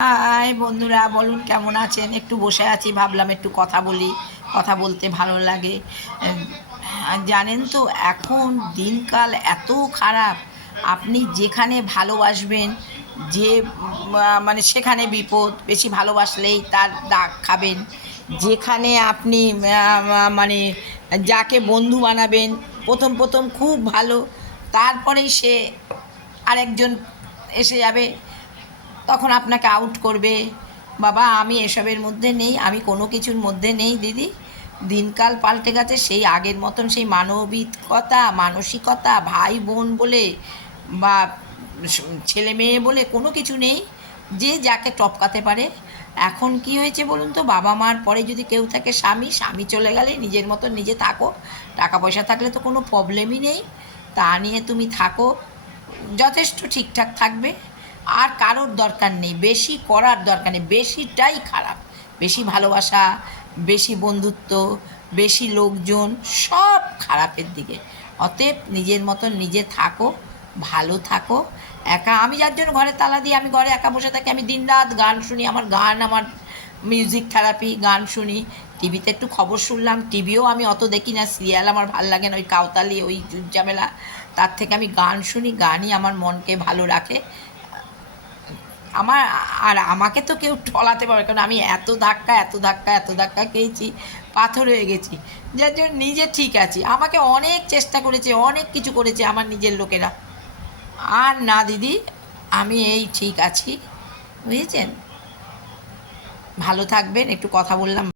High বন্ধুরা, বলুন কেমন আছেন? একটু বসে আছি, ভাবলাম একটু কথা বলি। কথা বলতে ভালো লাগে। জানেন তো, এখন দিনকাল এত খারাপ। আপনি যেখানে ভালোবাসবেন, যে মানে সেখানে বিপদ। বেশি ভালোবাসলেই তার দাগ খাবেন। যেখানে আপনি মানে যাকে বন্ধু বানাবেন, প্রথম প্রথম খুব ভালো, তারপরেই সে আরেকজন এসে যাবে, তখন আপনাকে আউট করবে। বাবা, আমি এসবের মধ্যে নেই, আমি কোনো কিছুর মধ্যে নেই দিদি। দিনকাল পাল্টে গেছে, সেই আগের মতন সেই মানবিকতা, মানসিকতা, ভাই বোন বলে বা ছেলে মেয়ে বলে কোনো কিছু নেই যে যাকে টপকাতে পারে। এখন কি হয়েছে বলুন তো, বাবা মার পরে যদি কেউ থাকে স্বামী, স্বামী চলে গেলে নিজের মতন নিজে থাকো। টাকা পয়সা থাকলে তো কোনো প্রবলেমই নেই, তা নিয়ে তুমি থাকো, যথেষ্ট ঠিকঠাক থাকবে। আর কারোর দরকার নেই, বেশি করার দরকার নেই, বেশিটাই খারাপ। বেশি ভালোবাসা, বেশি বন্ধুত্ব, বেশি লোকজন, সব খারাপের দিকে। অতএব নিজের মতন নিজে থাকো, ভালো থাকো। একা, আমি যার জন্য ঘরে তালা দিয়ে আমি ঘরে একা বসে থাকি, আমি দিনরাত গান শুনি। আমার গান আমার মিউজিক থেরাপি, গান শুনি। টিভিতে একটু খবর শুনলাম, টিভিও আমি অত দেখি না, সিরিয়াল আমার ভাল লাগে না, ওই কাউতালি, ওই ঝামেলা। তার থেকে আমি গান শুনি, গানই আমার মনকে ভালো রাখে। আমার, আর আমাকে তো কেউ টলাতে পারবে, কারণ আমি এত ধাক্কা এত ধাক্কা এত ধাক্কা খেয়েছি, পাথর হয়ে গেছি। যার জন্য নিজে ঠিক আছি। আমাকে অনেক চেষ্টা করেছে, অনেক কিছু করেছে আমার নিজের লোকেরা। আর না দিদি, আমি এই ঠিক আছি, বুঝেছেন? ভালো থাকবেন, একটু কথা বললাম।